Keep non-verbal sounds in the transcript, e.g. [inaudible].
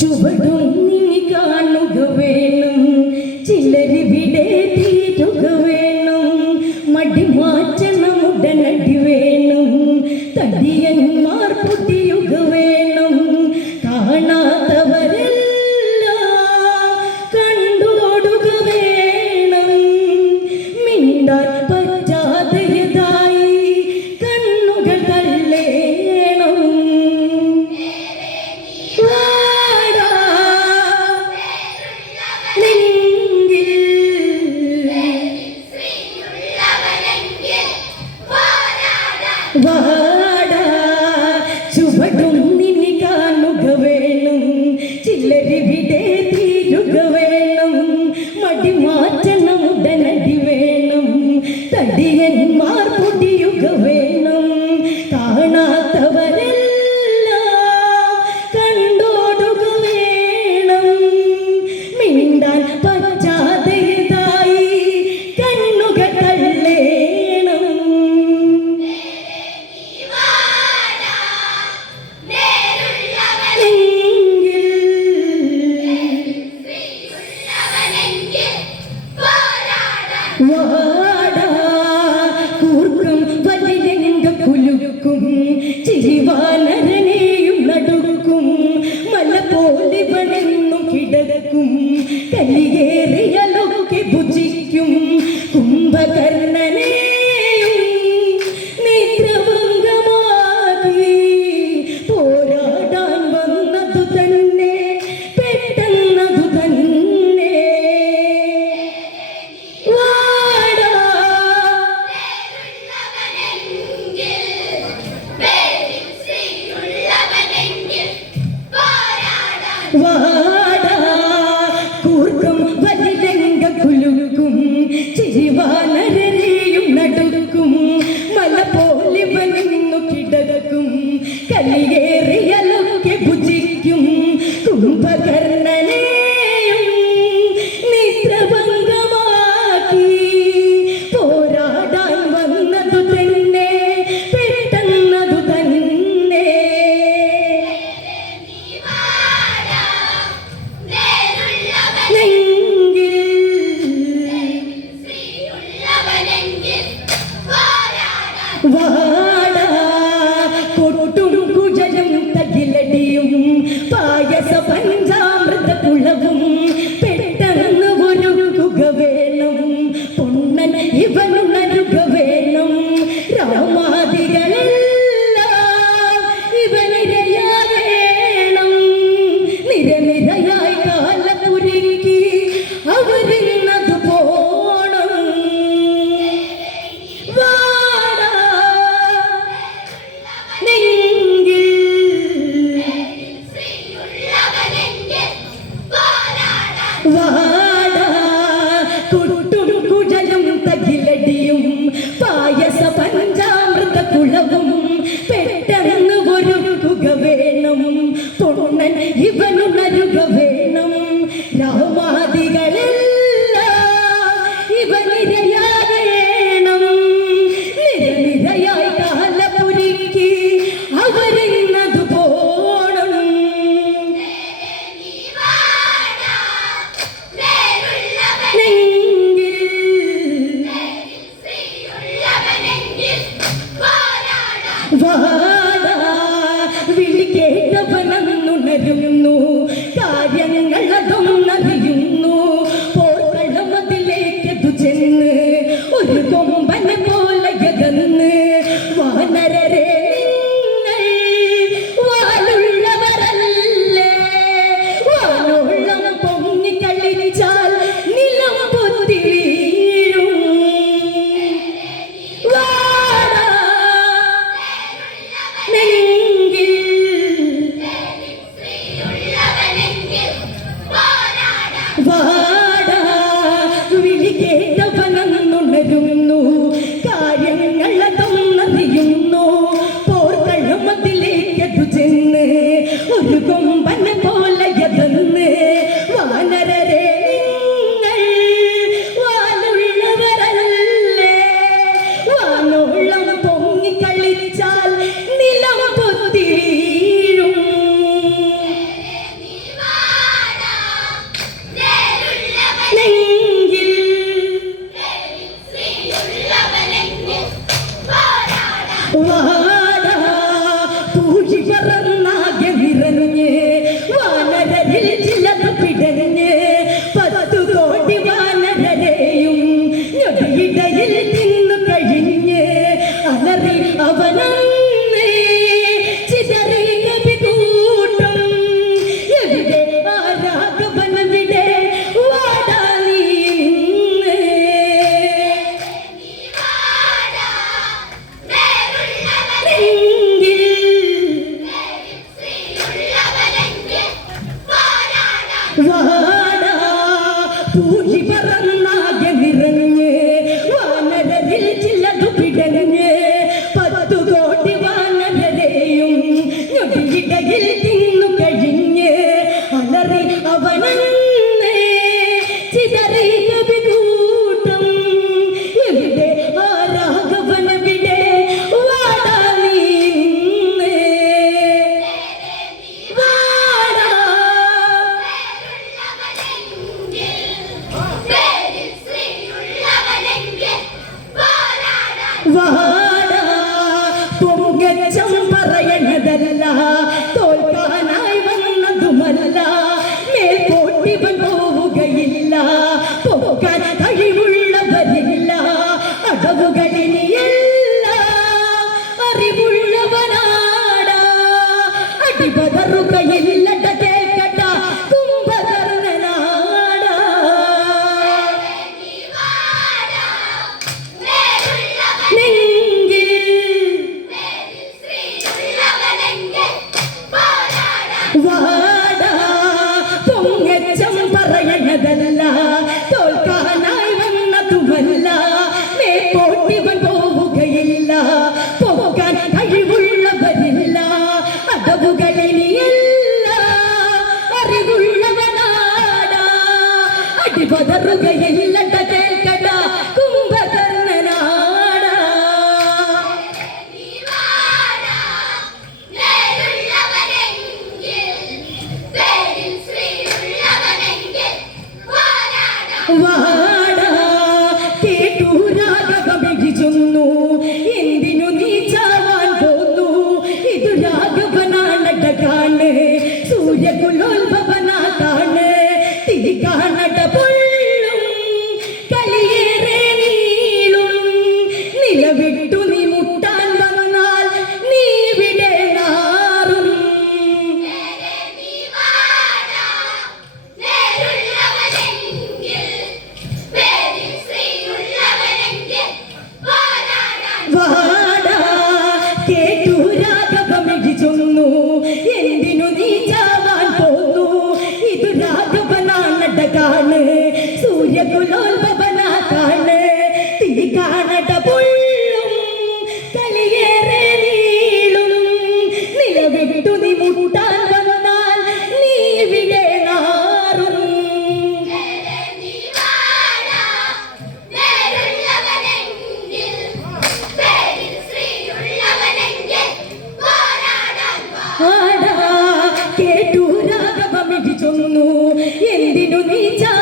ശുഭധന്നി കാണുക വേണം ചിലരിവിടെ തീരുക വേണം മടിമാറ്റണം ഉടനടി വേണം. തടിയ What. [laughs] ಅಂತ ಹೇಳಿ भर में Whoa! Bye. you can do ¡Gracias! 你家。